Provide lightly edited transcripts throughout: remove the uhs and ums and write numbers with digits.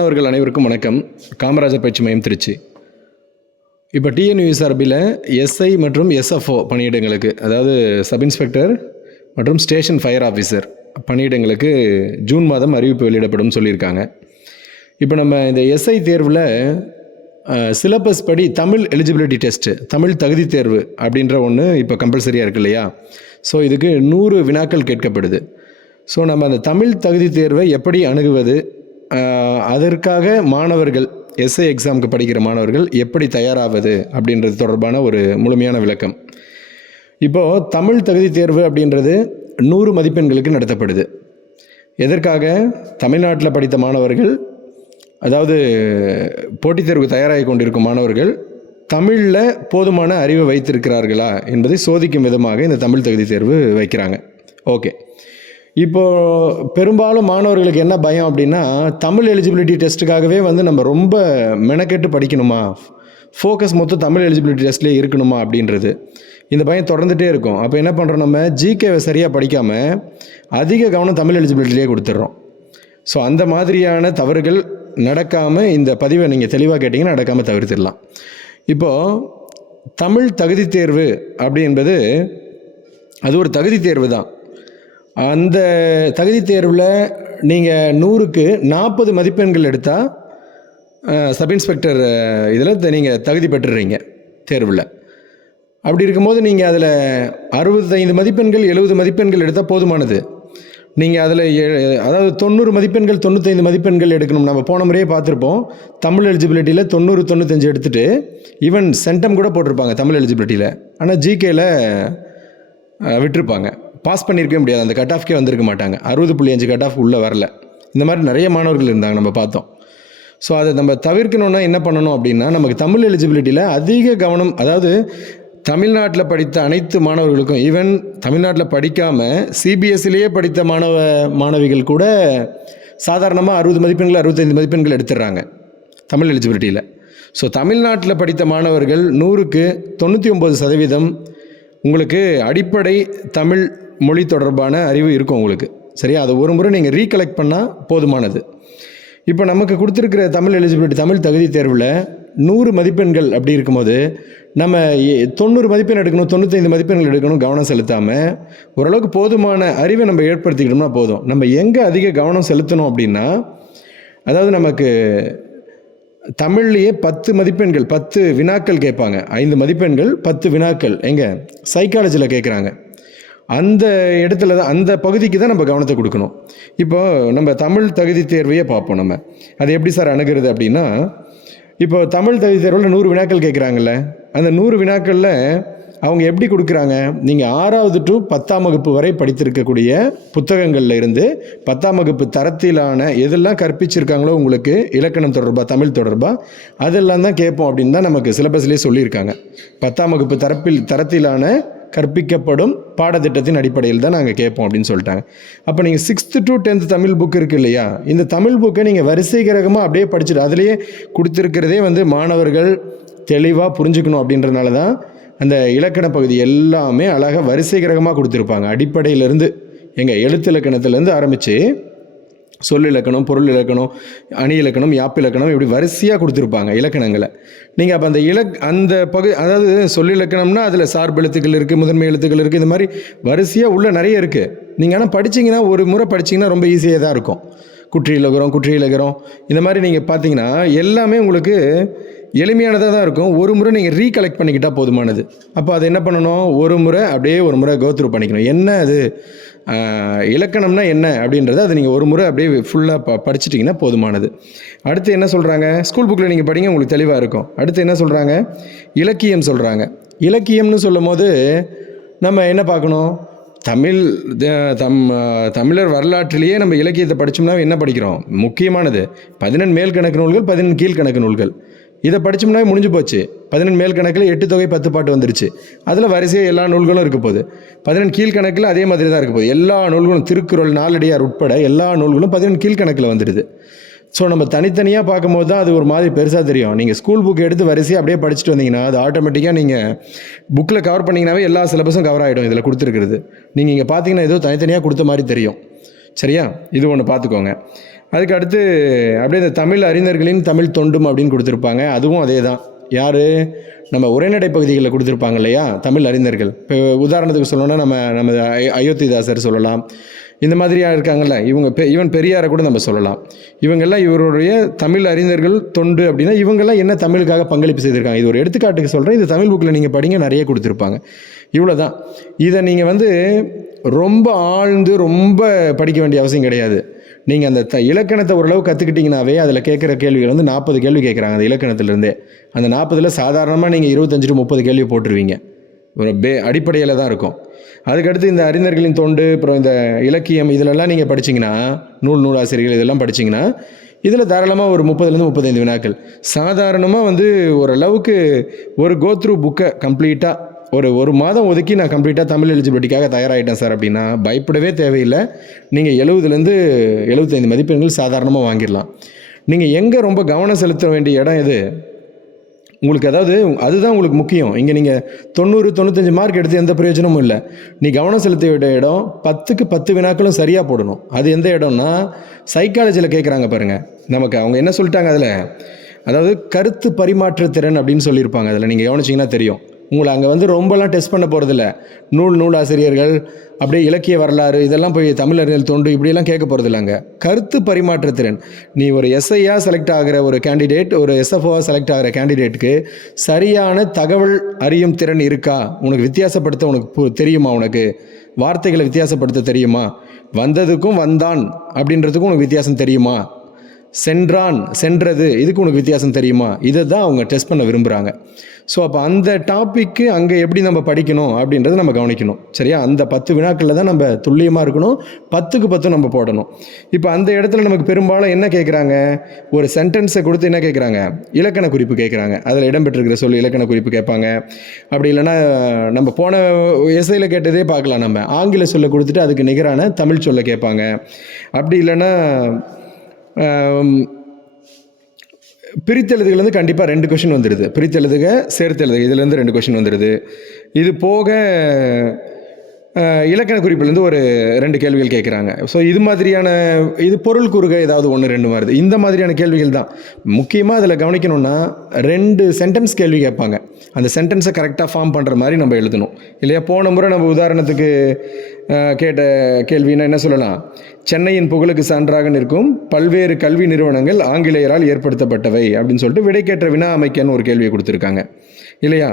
மாணவர்கள் அனைவருக்கும் வணக்கம். காமராஜர் பயிற்சி மையம் திருச்சி. இப்போ டிஎன்யூஎஸ்ஆர்பியில் எஸ்ஐ மற்றும் எஸ்எஃப்ஓ பணியிடங்களுக்கு, அதாவது சப் இன்ஸ்பெக்டர் மற்றும் ஸ்டேஷன் ஃபயர் ஆஃபீஸர் பணியிடங்களுக்கு ஜூன் மாதம் அறிவிப்பு வெளியிடப்படும் சொல்லியிருக்காங்க. இப்போ நம்ம இந்த எஸ்ஐ தேர்வில் சிலபஸ் படி தமிழ் எலிஜிபிலிட்டி டெஸ்ட்டு, தமிழ் தகுதி தேர்வு அப்படின்ற ஒன்று இப்போ கம்பல்சரியாக இருக்கு இல்லையா? ஸோ இதுக்கு 100 வினாக்கள் கேட்கப்படுது. ஸோ நம்ம அந்த தமிழ் தகுதி தேர்வை எப்படி அணுகுவது, அதற்காக மாணவர்கள் எஸ்ஐ எக்ஸாமுக்கு படிக்கிற மாணவர்கள் எப்படி தயாராவது அப்படின்றது தொடர்பான ஒரு முழுமையான விளக்கம். இப்போது தமிழ் தகுதி தேர்வு அப்படின்றது 100 மதிப்பெண்களுக்கு நடத்தப்படுது. எதற்காக? தமிழ்நாட்டில் படித்த மாணவர்கள், அதாவது போட்டித் தேர்வுக்கு தயாராகி கொண்டிருக்கும் மாணவர்கள் தமிழில் போதுமான அறிவை வைத்திருக்கிறார்களா என்பதை சோதிக்கும் விதமாக இந்த தமிழ் தகுதி தேர்வு வைக்கிறாங்க. ஓகே, இப்போது பெரும்பாலும் மாணவர்களுக்கு என்ன பயம் அப்படின்னா, தமிழ் எலிஜிபிலிட்டி டெஸ்ட்டுக்காகவே நம்ம ரொம்ப மெனக்கெட்டு படிக்கணுமா, ஃபோக்கஸ் மொத்தம் தமிழ் எலிஜிபிலிட்டி டெஸ்ட்லேயே இருக்கணுமா அப்படின்றது இந்த பயம் தொடர்ந்துகிட்டே இருக்கும். அப்போ என்ன பண்ணுறோம், நம்ம ஜிகேவை சரியாக படிக்காமல் அதிக கவனம் தமிழ் எலிஜிபிலிட்டிலே கொடுத்துட்றோம். ஸோ அந்த மாதிரியான தவறுகள் நடக்காமல் இந்த பதிவை நீங்கள் தெளிவாக கேட்டிங்கன்னா நடக்காமல் தவிர்த்திடலாம். இப்போது தமிழ் தகுதி தேர்வு அப்படி என்பது அது ஒரு தகுதி தேர்வு தான். அந்த தகுதி தேர்வில் நீங்கள் 100க்கு 40 மதிப்பெண்கள் எடுத்தால் சப் இன்ஸ்பெக்டர் இதில் நீங்கள் தகுதி பெற்றுறீங்க தேர்வில். அப்படி இருக்கும்போது நீங்கள் அதில் 65 மதிப்பெண்கள் 70 மதிப்பெண்கள் எடுத்தால் போதுமானது. நீங்கள் அதில் அதாவது 90 மதிப்பெண்கள் 95 மதிப்பெண்கள் எடுக்கணும். நம்ம போன முறையே பார்த்துருப்போம், தமிழ் எலிஜிபிலிட்டியில் 90 95 எடுத்துகிட்டு ஈவன் சென்டம் கூட போட்டிருப்பாங்க தமிழ் எலிஜிபிலிட்டியில். ஆனால் ஜிகேயில் விட்டுருப்பாங்க, பாஸ் பண்ணியிருக்கவே முடியாது, அந்த கட் ஆஃப்கே வந்திருக்க மாட்டாங்க, 60.5 கட் ஆஃப் உள்ளே வரல. இந்த மாதிரி நிறைய மாணவர்கள் இருந்தாங்க, நம்ம பார்த்தோம். ஸோ அதை நம்ம தவிர்க்கணுன்னா என்ன பண்ணணும் அப்படின்னா, நமக்கு தமிழ் எலிஜிபிலிட்டியில் அதிக கவனம், அதாவது தமிழ்நாட்டில் படித்த அனைத்து மாணவர்களுக்கும், ஈவன் தமிழ்நாட்டில் படிக்காமல் சிபிஎஸ்சிலேயே படித்த மாணவிகள் கூட சாதாரணமாக 60 மதிப்பெண்கள் 65 மதிப்பெண்கள் எடுத்துடுறாங்க தமிழ் எலிஜிபிலிட்டியில். ஸோ தமிழ்நாட்டில் படித்த மாணவர்கள் 100க்கு 99% உங்களுக்கு அடிப்படை தமிழ் மொழி தொடர்பான அறிவு இருக்கும் உங்களுக்கு, சரியா? அதை ஒரு முறை நீங்கள் ரீகலெக்ட் பண்ணால் போதுமானது. இப்போ நமக்கு கொடுத்துருக்கிற தமிழ் எலிஜிபிலிட்டி தமிழ் தகுதி தேர்வில் 100 மதிப்பெண்கள் அப்படி இருக்கும்போது நம்ம 90 மதிப்பெண் எடுக்கணும், 95 மதிப்பெண்கள் எடுக்கணும் கவனம் செலுத்தாமல் ஓரளவுக்கு போதுமான அறிவை நம்ம ஏற்படுத்திக்கிட்டோம்னா போதும். நம்ம எங்கே அதிக கவனம் செலுத்தணும் அப்படின்னா, அதாவது நமக்கு தமிழ்லேயே 10 மதிப்பெண்கள் 10 வினாக்கள் கேட்பாங்க, 5 மதிப்பெண்கள் 10 வினாக்கள் எங்கே சைக்காலஜியில் கேட்குறாங்க. அந்த இடத்துல தான், அந்த பகுதிக்கு தான் நம்ம கவனத்தை கொடுக்கணும். இப்போ நம்ம தமிழ் தகுதி தேர்வையே பார்ப்போம். நம்ம அதை எப்படி சார் அணுகிறது அப்படின்னா, இப்போ தமிழ் தகுதி தேர்வில் 100 வினாக்கள் கேட்குறாங்கல்ல, அந்த 100 வினாக்களில் அவங்க எப்படி கொடுக்குறாங்க, நீங்கள் 6வது to 10ஆம் வகுப்பு வரை படித்திருக்கக்கூடிய புத்தகங்களில் இருந்து 10ஆம் வகுப்பு தரத்திலான எதெல்லாம் கற்பிச்சிருக்காங்களோ உங்களுக்கு இலக்கணம் தொடர்பாக தமிழ் தொடர்பாக அதெல்லாம் தான் கேட்போம் அப்படின்னு தான் நமக்கு சிலபஸ்லேயே சொல்லியிருக்காங்க. 10ஆம் வகுப்பு தரத்திலான கற்பிக்கப்படும் பாடத்திட்டத்தின் அடிப்படையில் தான் நாங்கள் கேட்போம் அப்படின்னு சொல்லிட்டாங்க. அப்போ நீங்கள் 6th to 10th Tamil book இருக்குது இல்லையா, இந்த தமிழ் புக்கை நீங்கள் வரிசைகரகமாக அப்படியே படிச்சுட்டு அதிலேயே கொடுத்துருக்கிறதே மாணவர்கள் தெளிவாக புரிஞ்சுக்கணும் அப்படின்றனால தான் அந்த இலக்கண பகுதி எல்லாமே அழகாக வரிசைகரகமாக கொடுத்துருப்பாங்க. அடிப்படையிலேருந்து எங்கள் எழுத்து இலக்கணத்துலேருந்து ஆரம்பித்து சொல் இலக்கணம், பொருள் இலக்கணம், அணி இலக்கணம், யாப்பு இலக்கணம், இப்படி வரிசையாக கொடுத்துருப்பாங்க இலக்கணங்களை. நீங்கள் அப்போ அந்த அதாவது சொல் இலக்கணம்னா அதில் சார்பு எழுத்துக்கள் இருக்குது, முதன்மை எழுத்துக்கள் இருக்குது, இந்த மாதிரி வரிசையாக உள்ள நிறைய இருக்குது. நீங்கள் ஆனால் படிச்சிங்கன்னா, ஒரு முறை படிச்சிங்கன்னா ரொம்ப ஈஸியாக தான் இருக்கும். குற்றி இலக்கணம் இந்த மாதிரி நீங்கள் பார்த்தீங்கன்னா எல்லாமே உங்களுக்கு எளிமையானதாக தான் இருக்கும். ஒரு முறை நீங்கள் ரீகலெக்ட் பண்ணிக்கிட்டால் போதுமானது. அப்போ அது என்ன பண்ணணும், ஒரு முறை கோத்ரூ பண்ணிக்கணும். என்ன அது இலக்கணம்னா என்ன அப்படின்றத அதை நீங்கள் ஒரு முறை அப்படியே ஃபுல்லாக படிச்சிட்டிங்கன்னா போதுமானது. அடுத்து என்ன சொல்கிறாங்க, ஸ்கூல் புக்கில் நீங்கள் படிங்க, உங்களுக்கு தெளிவாக இருக்கும். அடுத்து என்ன சொல்கிறாங்க, இலக்கியம் சொல்கிறாங்க. இலக்கியம்னு சொல்லும் போது நம்ம என்ன பார்க்கணும், தமிழர் வரலாற்றிலேயே நம்ம இலக்கியத்தை படித்தோம்னா என்ன படிக்கிறோம், முக்கியமானது 14 மேல் கணக்கு நூல்கள், 14 கீழ்கணக்கு நூல்கள். இதை படித்தோம்னா முடிஞ்சு போச்சு. 14 மேல் கணக்கில் 8 தொகை 10 பாட்டு வந்துருச்சு. அதில் வரிசையாக எல்லா நூல்களும் இருக்க போகுது. 14 கீழ்கணக்கில் அதே மாதிரி தான் இருக்க போகுது. எல்லா நூல்களும் திருக்குறள், நாலடியார் உட்பட எல்லா நூல்களும் 14 கீழ்கணக்கில் வந்துடுது. ஸோ நம்ம தனித்தனியாக பார்க்கும்போது தான் அது ஒரு மாதிரி பெருசாக தெரியும். நீங்கள் ஸ்கூல் புக் எடுத்து வரிசையாக அப்படியே படிச்சுட்டு வந்தீங்கன்னா அது ஆட்டோமேட்டிக்காக நீங்கள் புக்கில் கவர் பண்ணிங்கனாவே எல்லா சிலபஸும் கவர் ஆகிடும். இதில் கொடுத்துருக்கிறது நீங்கள் இங்கே பார்த்தீங்கன்னா ஏதோ தனித்தனியாக கொடுத்த மாதிரி தெரியும். சரியா? இது ஒன்று பார்த்துக்கோங்க. அதுக்கு அடுத்து அப்படியே இந்த தமிழ் அறிஞர்களின் தமிழ் தொண்டும் அப்படின்னு கொடுத்துருப்பாங்க. அதுவும் அதே தான். யார் நம்ம உரைநடை பகுதிகளில் கொடுத்துருப்பாங்க இல்லையா தமிழ் அறிஞர்கள். இப்போ உதாரணத்துக்கு சொல்லணும்னா நம்ம அயோத்திதாசர் சொல்லலாம். இந்த மாதிரியாக இருக்காங்கல்ல, ஈவன் பெரியாரை கூட நம்ம சொல்லலாம். இவங்கெல்லாம் இவருடைய தமிழ் அறிஞர்கள் தொண்டு அப்படின்னா இவங்கெல்லாம் என்ன தமிழுக்காக பங்களிப்பு செய்திருக்காங்க. இது ஒரு எடுத்துக்காட்டுக்கு சொல்கிறேன். இது தமிழ் புக்கில் நீங்கள் படிங்க, நிறைய கொடுத்துருப்பாங்க. இவ்வளோ தான். இதை நீங்கள் ரொம்ப ஆழ்ந்து ரொம்ப படிக்க வேண்டிய அவசியம் கிடையாது. நீங்கள் அந்த இலக்கணத்தை ஓரளவு கற்றுக்கிட்டிங்கனாவே அதில் கேட்குற கேள்விகள் 40 கேள்வி கேட்குறாங்க அந்த இலக்கணத்துலேருந்தே. அந்த 40ல் சாதாரணமாக நீங்கள் 25 to 30 கேள்வி போட்டுருவீங்க. ஒரு அடிப்படையில் தான் இருக்கும். அதுக்கடுத்து இந்த அறிஞர்களின் தொண்டு, அப்புறம் இந்த இலக்கியம், இதிலெல்லாம் நீங்கள் படிச்சிங்கன்னா, நூலாசிரியர்கள் இதெல்லாம் படிச்சிங்கன்னா இதில் தாராளமாக ஒரு 30லேருந்து 35 வினாக்கள். சாதாரணமாக ஓரளவுக்கு ஒரு கோத்ரூ புக்கை கம்ப்ளீட்டாக ஒரு மாதம் ஒதுக்கி நான் கம்ப்ளீட்டாக தமிழ் எலிஜிபிலிட்டிக்காக தயாராகிட்டேன் சார் அப்படின்னா பயப்படவே தேவையில்லை. நீங்கள் 70லேருந்து 75 மதிப்பெண்கள் சாதாரணமாக வாங்கிடலாம். நீங்கள் எங்கே ரொம்ப கவனம் செலுத்த வேண்டிய இடம் எது உங்களுக்கு, அதாவது அதுதான் உங்களுக்கு முக்கியம். இங்கே நீங்கள் 90-95 மார்க் எடுத்து எந்த பிரயோஜனமும் இல்லை. நீ கவனம் செலுத்த வேண்டிய இடம் 10க்கு 10 வினாக்களும் சரியாக போடணும். அது எந்த இடம்னா சைக்காலஜியில் கேட்குறாங்க பாருங்கள். நமக்கு அவங்க என்ன சொல்லிட்டாங்க அதில், அதாவது கருத்து பரிமாற்ற திறன் அப்படின்னு சொல்லியிருப்பாங்க. அதில் நீங்கள் கவனிச்சிங்கன்னா தெரியும். உங்களை அங்கே ரொம்பலாம் டெஸ்ட் பண்ண போகிறதில்ல. நூலாசிரியர்கள் அப்படியே இலக்கிய வரலாறு இதெல்லாம் போய் தமிழறிஞர் தொண்டு இப்படியெல்லாம் கேட்க போகிறதில்ல. அங்கே கருத்து பரிமாற்ற திறன். நீ ஒரு எஸ்ஐயாக செலக்ட் ஆகிற ஒரு கேண்டிடேட், ஒரு எஸ்எஃப்ஓவாக செலக்ட் ஆகிற கேண்டிடேட்டுக்கு சரியான தகவல் அறியும் திறன் இருக்கா? உனக்கு வித்தியாசப்படுத்த உனக்கு தெரியுமா? உனக்கு வார்த்தைகளை வித்தியாசப்படுத்த தெரியுமா? வந்ததுக்கும் வந்தான் அப்படின்றதுக்கும் உனக்கு வித்தியாசம் தெரியுமா? சென்றான், சென்றது, இதுக்கு உனக்கு வித்தியாசம் தெரியுமா? இதை தான் அவங்க டெஸ்ட் பண்ண விரும்புகிறாங்க. ஸோ அப்போ அந்த டாப்பிக்கு அங்கே எப்படி நம்ம படிக்கணும் அப்படின்றத நம்ம கவனிக்கணும். சரியா? அந்த 10 வினாக்களில் தான் நம்ம துல்லியமாக இருக்கணும். 10க்கு 10 நம்ம போடணும். இப்போ அந்த இடத்துல நமக்கு பெரும்பாலும் என்ன கேட்குறாங்க, ஒரு சென்டென்ஸை கொடுத்து என்ன கேட்குறாங்க, இலக்கண குறிப்பு கேட்குறாங்க. அதில் இடம்பெற்றிருக்கிற சொல்லி இலக்கண குறிப்பு கேட்பாங்க. அப்படி இல்லைன்னா நம்ம போன எஸ்ஐயில் கேட்டதே பார்க்கலாம். நம்ம ஆங்கில சொல்லை கொடுத்துட்டு அதுக்கு நிகரான தமிழ் சொல்லை கேட்பாங்க. அப்படி இல்லைன்னா பிரித்தெழுதுகள் கண்டிப்பாக 2 கொஷின் வந்துடுது. பிரித்தெழுதுக, சேர்த்தெழுதுக, இதுலேருந்து 2 கொஷின் வந்துடுது. இது போக இலக்கண குறிப்பிலேருந்து ஒரு 2 கேள்விகள் கேட்குறாங்க. ஸோ இது மாதிரியான இது பொருள் கூறுக ஏதாவது 1-2 வருது. இந்த மாதிரியான கேள்விகள் தான் முக்கியமாக அதில் கவனிக்கணும்னா 2 சென்டென்ஸ் கேள்வி கேட்பாங்க. அந்த சென்டென்ஸை கரெக்டாக ஃபார்ம் பண்ணுற மாதிரி நம்ம எழுதணும் இல்லையா? போன முறை நம்ம உதாரணத்துக்கு கேட்ட கேள்வின்னா என்ன சொல்லலாம், சென்னையின் புகழுக்கு சான்றாக நிற்கும் பல்வேறு கல்வி நிறுவனங்கள் ஆங்கிலேயரால் ஏற்படுத்தப்பட்டவை அப்படின்னு சொல்லிட்டு விடைக்கேற்ற வினா அமைக்கன்னு ஒரு கேள்வியை கொடுத்துருக்காங்க இல்லையா?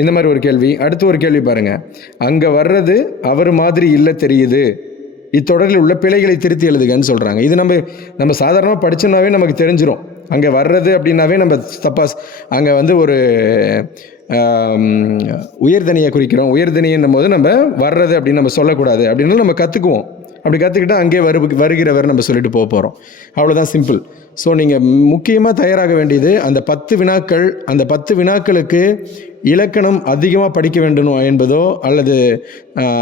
இந்த மாதிரி ஒரு கேள்வி. அடுத்து ஒரு கேள்வி பாருங்கள், அங்கே வர்றது அவர் மாதிரி இல்லை தெரியுது, இத்தொடரில் உள்ள பிழைகளை திருத்தி எழுதுகன்னு சொல்கிறாங்க. இது நம்ம சாதாரணமாக படித்தோம்னாவே நமக்கு தெரிஞ்சிடும். அங்கே வர்றது அப்படின்னாவே நம்ம தப்பாக அங்கே ஒரு உயர்தனியை குறிக்கிறோம். உயர்தனின்னும் போது நம்ம வர்றது அப்படின்னு நம்ம சொல்லக்கூடாது அப்படின்னு நம்ம கற்றுக்குவோம். அப்படி கற்றுக்கிட்டால் அங்கே வருகிறவர் நம்ம சொல்லிட்டு போகிறோம். அவ்வளோதான், சிம்பிள். ஸோ நீங்கள் முக்கியமாக தயாராக வேண்டியது அந்த 10 வினாக்கள். அந்த 10 வினாக்களுக்கு இலக்கணம் அதிகமாக படிக்க வேண்டும் என்பதோ அல்லது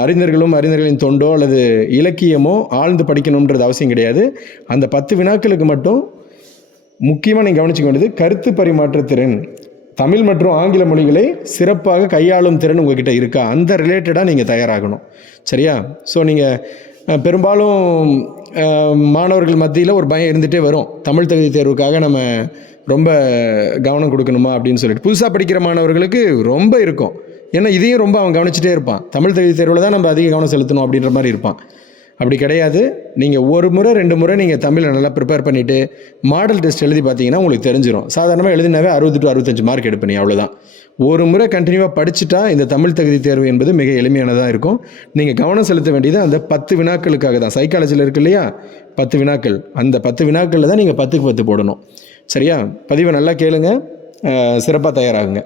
அறிஞர்களின் தொண்டோ அல்லது இலக்கியமோ ஆழ்ந்து படிக்கணுன்றது அவசியம் கிடையாது. அந்த 10 வினாக்களுக்கு மட்டும் முக்கியமாக நீங்கள் கவனிச்சுக்க வேண்டியது கருத்து பரிமாற்ற திறன். தமிழ் மற்றும் ஆங்கில மொழிகளை சிறப்பாக கையாளும் திறன் உங்ககிட்ட இருக்கா? அந்த ரிலேட்டடாக நீங்கள் தயாராகணும். சரியா? ஸோ நீங்கள் பெரும்பாலும் மாணவர்கள் மத்தியில் ஒரு பயம் இருந்துகிட்டே வரும். தமிழ் தகுதி தேர்வுக்காக நம்ம ரொம்ப கவனம் கொடுக்கணுமா அப்படின்னு சொல்லிட்டு புதுசாக படிக்கிற மாணவர்களுக்கு ரொம்ப இருக்கும். ஏன்னா இதையும் ரொம்ப அவன் கவனிச்சிட்டே இருப்பான். தமிழ் தகுதி தேர்வில் தான் நம்ம அதிக கவனம் செலுத்தணும் அப்படின்ற மாதிரி இருப்பான். அப்படி கிடையாது. நீங்கள் 1 முறை 2 முறை நீங்கள் தமிழை நல்லா ப்ரிப்பேர் பண்ணிவிட்டு மாடல் டெஸ்ட் எழுதி பார்த்தீங்கன்னா உங்களுக்கு தெரிஞ்சிடும். சாதாரணமாக எழுதினாவே 60 to 65 மார்க் எடுப்பேன். அவ்வளோதான். 1 முறை கண்டினியூவாக படிச்சுட்டா இந்த தமிழ் தகுதி தேர்வு என்பது மிக எளிமையானதாக இருக்கும். நீங்கள் கவனம் செலுத்த வேண்டியது அந்த 10 வினாக்களுக்காக தான். சைக்காலஜியில் இருக்கு இல்லையா 10 வினாக்கள், அந்த 10 வினாக்களில் தான் நீங்கள் 10க்கு 10 போடணும். சரியா? பதிவை நல்லா கேளுங்க, சிறப்பாக தயாராகுங்க.